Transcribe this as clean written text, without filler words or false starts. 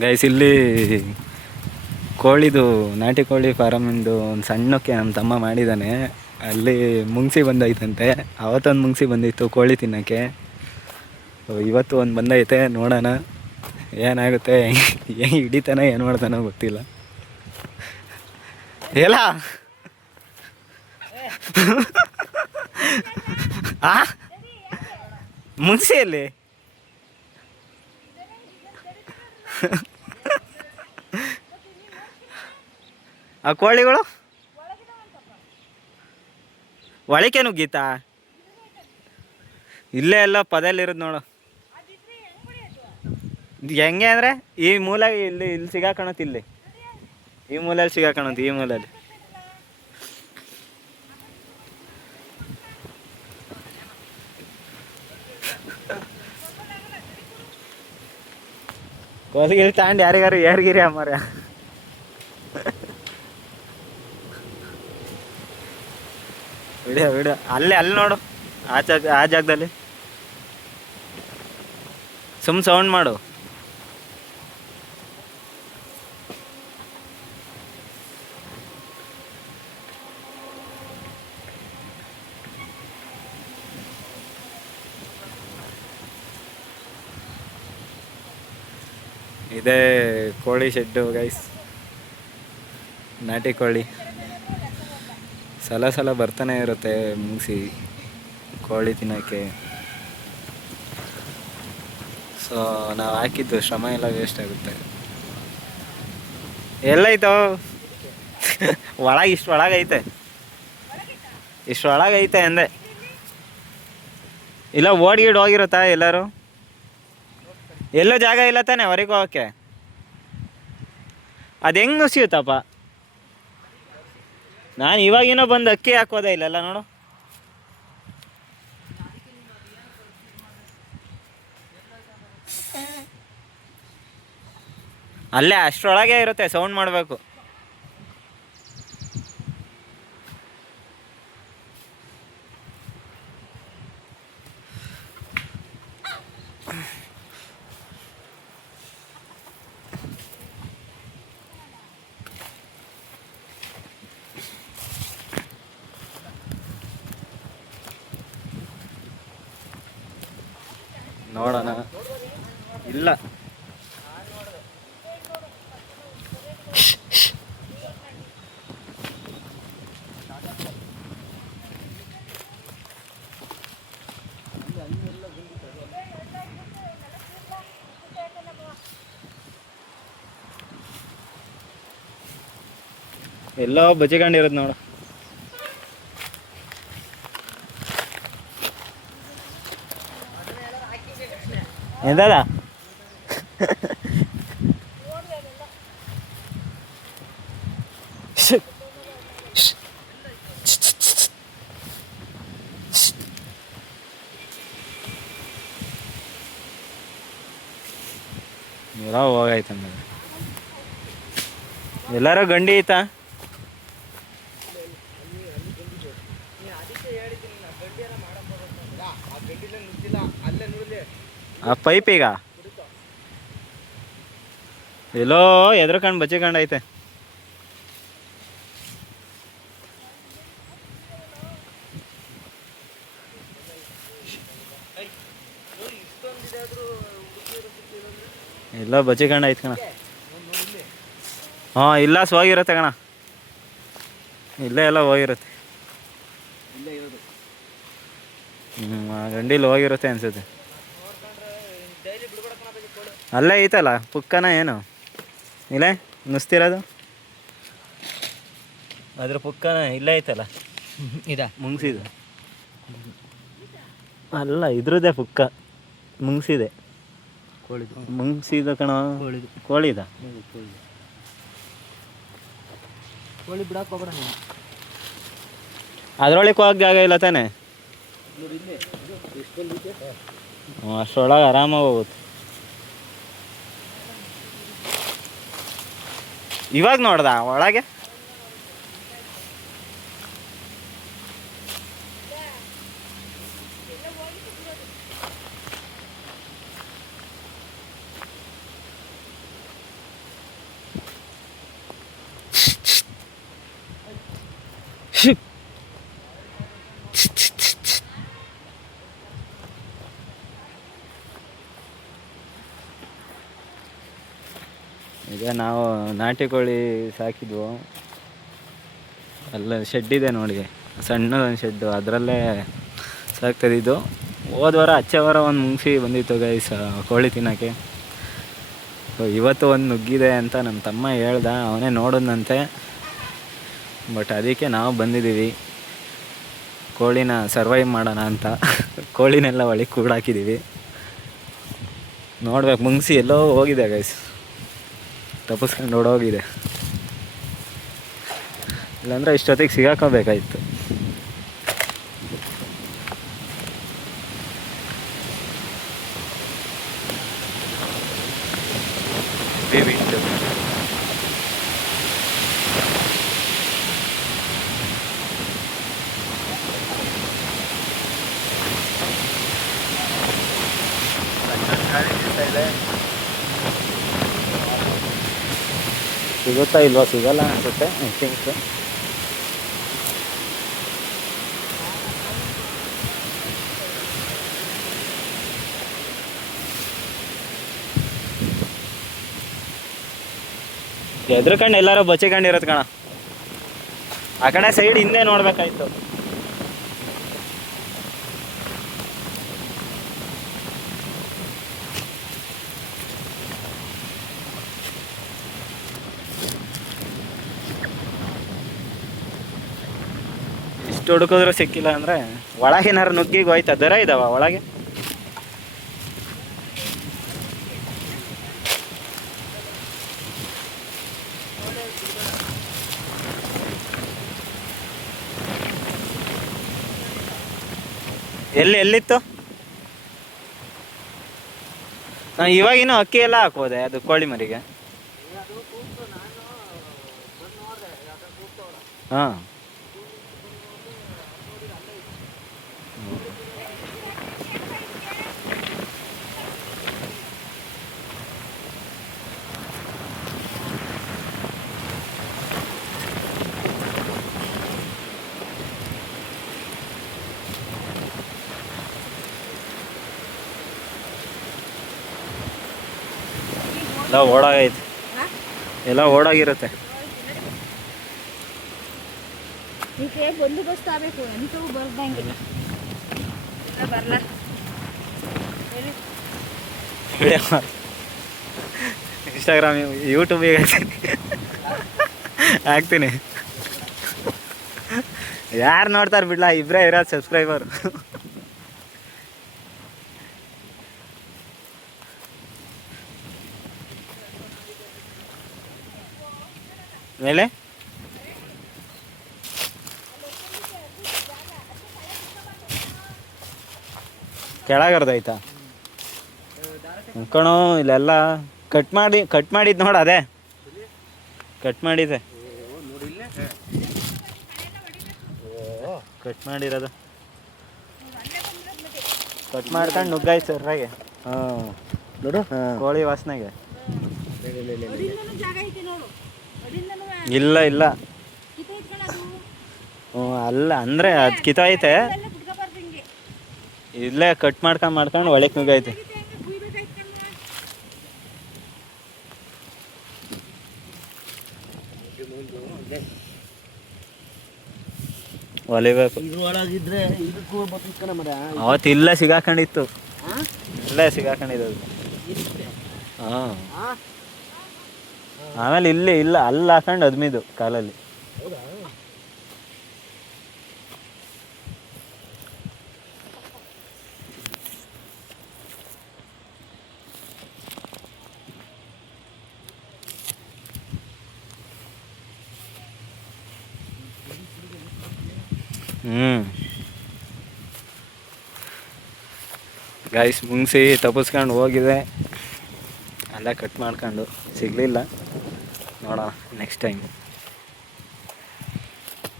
Guys ಇಲ್ಲಿ ಕೋಳಿದು ನಾಟಿ ಕೋಳಿ ಫಾರಮಿಂದು ಒಂದು ಸಣ್ಣಕ್ಕೆ ನಮ್ಮ ತಮ್ಮ ಮಾಡಿದ್ದಾನೆ. ಅಲ್ಲಿ ಮುಂಗ್ಸಿ ಬಂದೈತಂತೆ. ಅವತ್ತೊಂದು ಮುಂಗ್ಸಿ ಬಂದಿತ್ತು ಕೋಳಿ ತಿನ್ನೋಕ್ಕೆ. ಇವತ್ತು ಒಂದು ಬಂದೈತೆ, ನೋಡೋಣ ಏನಾಗುತ್ತೆ, ಹೆಂಗೆ ಹಿಡಿತಾನೋ ಏನು ಮಾಡ್ತಾನೋ ಗೊತ್ತಿಲ್ಲ. ಎಲ್ಲ ಆ ಮುಂಗ್ಸಿಯಲ್ಲಿ ಆ ಕೋಳಿಗಳು ಒಳಕ್ಕೆ ನುಗ್ಗೀತಾ? ಇಲ್ಲೇ ಎಲ್ಲ ಪದಲ್ಲಿರೋದು ನೋಡು. ಹೆಂಗೆ ಅಂದರೆ ಈ ಮೂಲೆ ಇಲ್ಲಿ ಸಿಗಾಕಣತ್, ಇಲ್ಲಿ ಈ ಮೂಲೆಯಲ್ಲಿ ಸಿಗಾಕಣತ್, ಈ ಮೂಲೆಯಲ್ಲಿ. ಕೋಲಿಗಿರಿ ತಗೊಂಡು ಯಾರಿಗಾರು ಏರ್ಗಿರಿ ಅಮ್ಮಾರ. ವಿಡಿಯೋ ವಿಡಿಯೋ ಅಲ್ಲಿ ನೋಡು, ಆ ಜಾಗದಲ್ಲಿ ಸೌಂಡ್ ಮಾಡು. ಇದೇ ಕೋಳಿ ಶೆಡ್ಡು ಗೈಸ್, ನಾಟಿ ಕೋಳಿ. ಸಲ ಬರ್ತಾನೆ ಇರುತ್ತೆ ಮುಂಗ್ಸಿ ಕೋಳಿ ತಿನ್ನೋಕ್ಕೆ. ಸೊ ನಾವು ಹಾಕಿದ್ದು ಶ್ರಮ ಎಲ್ಲ ವೇಸ್ಟ್ ಆಗುತ್ತೆ. ಎಲ್ಲೈತೋ ಇಷ್ಟೊಳಗೈತೆ ಅಂದೆ. ಇಲ್ಲ ಓಡ್ಗೀಡ್ ಹೋಗಿರುತ್ತಾ ಎಲ್ಲರೂ? ಎಲ್ಲೂ ಜಾಗ ಇಲ್ಲ ತಾನೆ ಹೊರಗೆ ಹೋಗೋಕ್ಕೆ? ಅದು ಹೆಂಗೆ ನುಸಿಯುತ್ತಪ್ಪ? ನಾನು ಇವಾಗಿನೋ ಬಂದು ಅಕ್ಕಿ ಹಾಕೋದೇ ಇಲ್ಲಲ್ಲ ನೋಡು. ಅಲ್ಲೇ ಅಷ್ಟರೊಳಗೆ ಇರುತ್ತೆ, ಸೌಂಡ್ ಮಾಡಬೇಕು. ನೋಡೋಣ. ಇಲ್ಲ ಎಲ್ಲೋ ಬಚ್ಚಿಕೊಂಡಿರೋದು ನೋಡು. ಎಂತದ ಹೋಗಾಯ್ತ ಎಲ್ಲಾರು ಗಂಡಿ ಐತಾ? ಆ ಪೈಪೀಗ ಎಲ್ಲೋ ಎದ್ರಕಂಡು ಬಚ್ಚಿಕೊಂಡೈತೆ. ಎಲ್ಲ ಬಚ್ಚಿಕೊಂಡೈತೆ ಕಣ. ಹಾಂ, ಇಲ್ಲ ಹೋಗಿರುತ್ತೆ ಕಣ, ಇಲ್ಲೇ ಎಲ್ಲ ಹೋಗಿರುತ್ತೆ. ಆ ಗಂಡಿಲಿ ಹೋಗಿರುತ್ತೆ ಅನ್ಸುತ್ತೆ. ಅಲ್ಲೇ ಐತಲ್ಲ ಪುಕ್ಕನ, ಏನು ಇಲ್ಲೇ ನುಸ್ತಿರೋದು ಅದ್ರ ಪುಕ್ಕನ ಇಲ್ಲೇ ಐತಲ್ಲ. ಇದ ಮುಂಗ್ಸಿದು ಅಲ್ಲ, ಇದ್ರದ್ದೇ ಪುಕ್ಕ ಮುಂಗ್ಸಿದೆ. ಕೋಳಿದು ಮುಂಗ್ಸಿದ ಕಣ, ಕೋಳಿದ ಕೋಳಿ ಬಿಡಕ್ಕೆ ಹೋಗ್ಬೇಡ ನೀನು. ಅದ್ರೊಳಗೆ ಹೋಗಕ್ಕೆ ಜಾಗ ಇಲ್ಲ ತಾನೆ? ಅಷ್ಟರೊಳಗೆ ಆರಾಮಾಗಿ ಹೋಗುತ್ತೆ. ಇವಾಗ ನೋಡ್ದ ಒಳಗೆ? ಈಗ ನಾವು ನಾಟಿ ಕೋಳಿ ಸಾಕಿದ್ವು, ಅಲ್ಲ ಶೆಡ್ ಇದೆ ನೋಡಿ, ಸಣ್ಣದೊಂದು ಶೆಡ್ಡು, ಅದರಲ್ಲೇ ಸಾಕ್ತಿದ್ದು. ಹೋದ ವಾರ ಹಚ್ಚೆ ವಾರ ಒಂದು ಮುಂಗ್ಸಿ ಬಂದಿತ್ತು ಗೈಸ್ ಕೋಳಿ ತಿನ್ನೋಕ್ಕೆ. ಇವತ್ತು ಒಂದು ನುಗ್ಗಿದೆ ಅಂತ ನಮ್ಮ ತಮ್ಮ ಹೇಳ್ದ, ಅವನೇ ನೋಡೋದಂತೆ. ಬಟ್ ಅದಕ್ಕೆ ನಾವು ಬಂದಿದ್ದೀವಿ ಕೋಳಿನ ಸರ್ವೈವ್ ಮಾಡೋಣ ಅಂತ. ಕೋಳಿನೆಲ್ಲ ಒಳಗೆ ಕೂಡಾಕಿದ್ದೀವಿ. ನೋಡ್ಬೇಕು, ಮುಂಗ್ಸಿ ಎಲ್ಲೋ ಹೋಗಿದೆ ಗೈಸ್, ತಪ್ಪಿಸ್ಕೊಂಡು ಓಡೋಗಿದೆ. ಇಲ್ಲಾಂದರೆ ಇಷ್ಟೊತ್ತಿಗೆ ಸಿಗಾಕೋಬೇಕಾಯ್ತು. ಸಿಗುತ್ತಾ ಇಲ್ವಾ? ಸಿಗಲ್ಲ ಅನ್ಸುತ್ತೆ, ಐ ಥಿಂಕ್. ಎದ್ರಕಂಡು ಎಲ್ಲಾರು ಬಚ್ಚಿಕೊಂಡಿರತ್ ಕಣ. ಆ ಕಡೆ ಸೈಡ್ ಹಿಂದೆ ನೋಡ್ಬೇಕಾಯ್ತು. ಇಷ್ಟು ಹುಡುಕಿದ್ರು ಸಿಕ್ಕಿಲ್ಲ ಅಂದ್ರೆ ಒಳಗೇನಾರು ನುಗ್ಗಿಗೆ ಹೋಯ್ತಾ? ದರ ಇದಾವ ಒಳಗೆ? ಎಲ್ಲಿತ್ತು? ಇವಾಗಿನೂ ಅಕ್ಕಿ ಎಲ್ಲ ಹಾಕೋದೆ ಅದು ಕೋಳಿ ಮರಿಗೆ? ಹಾಂ, ಎಲ್ಲ ಓಡಾಗೈತೆ, ಎಲ್ಲ ಓಡಾಗಿರುತ್ತೆ. ಬಂದೋಬಸ್ತ್ ಆಗಬೇಕು, ಎಂಥವು ಬರ್ದಂಗೆ ಬರಲ್ಲ. ಇನ್ಸ್ಟಾಗ್ರಾಮ್, ಯೂಟ್ಯೂಬಿಗೆ ಹಾಕ್ತೀನಿ. ಯಾರು ನೋಡ್ತಾರೆ ಬಿಡ್ಲಾ, ಇಬ್ಬರೇ ಇರೋದು ಸಬ್ಸ್ಕ್ರೈಬರು. ಮೇಲೆ ಕೆಳಗರ್ದಾಯ್ತಾ ಕಣೋ? ಇಲ್ಲೆಲ್ಲ ಕಟ್ ಮಾಡಿದ್ದು ನೋಡು, ಅದೇ ಕಟ್ ಮಾಡಿದೆ, ಕಟ್ ಮಾಡಿರೋದು ಕಟ್ ಮಾಡ್ಕೊಂಡು ನುಗ್ಗಾಯ್ತು ಸರ್ರಾಗೆ. ಹಾಂ ನೋಡು, ಕೋಳಿ ವಾಸನೆಗೆ. ಇಲ್ಲ ಇಲ್ಲ, ಹ್ಞೂ ಅಲ್ಲ ಅಂದರೆ ಅದು ಕಿತ್ತೈತೆ, ಇಲ್ಲೇ ಕಟ್ ಮಾಡ್ಕೊಂಡು ಒಳಕ್ಕೆ ನುಗ್ಗೈತೆ. ಒಲಿಬೇಕು. ಅವತ್ತು ಇಲ್ಲೇ ಸಿಗಾಕೊಂಡಿತ್ತು, ಇಲ್ಲೇ ಸಿಗಾಕೊಂಡಿದ್ದು. ಹಾಂ, ಆಮೇಲೆ ಇಲ್ಲಿ ಇಲ್ಲ ಅಲ್ಲಿ ಹಾಕೊಂಡು ಅದ್ಮಿದು ಕಾಲಲ್ಲಿ. ಗೈಸ್, ಮುಂಗ್ಸಿ ತಪ್ಪಿಸ್ಕೊಂಡು ಹೋಗಿದೆ, ಅಲ್ಲೇ ಕಟ್ ಮಾಡ್ಕೊಂಡು ಸಿಗಲಿಲ್ಲ. ನೋಡೋಣ ನೆಕ್ಸ್ಟ್ ಟೈಮ್.